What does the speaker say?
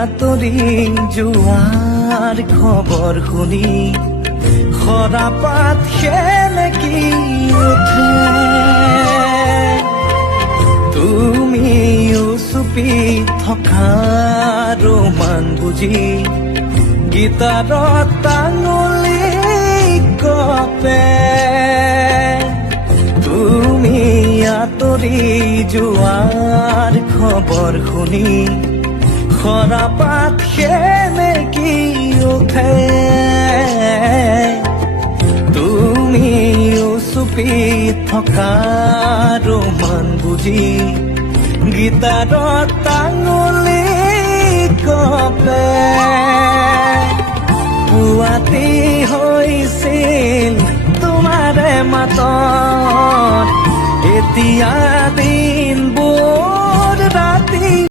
আঁতৰি যোৱাৰ খবৰ শুনি সৰাপাত সেলেকি উঠে তুমিও চুপি থকা ৰোমান বুজি গীতাৰত টাঙুলি কপে তুমি আঁতৰি যোৱাৰ খবৰ শুনি সৰাপাত সেমেকি উঠে তুমিও চুপি থকা ৰোমান বুজি গীতাৰত টাঙুলি কপে পুৱাতি হৈছিল তোমাৰে মাতত এতিয়া দিন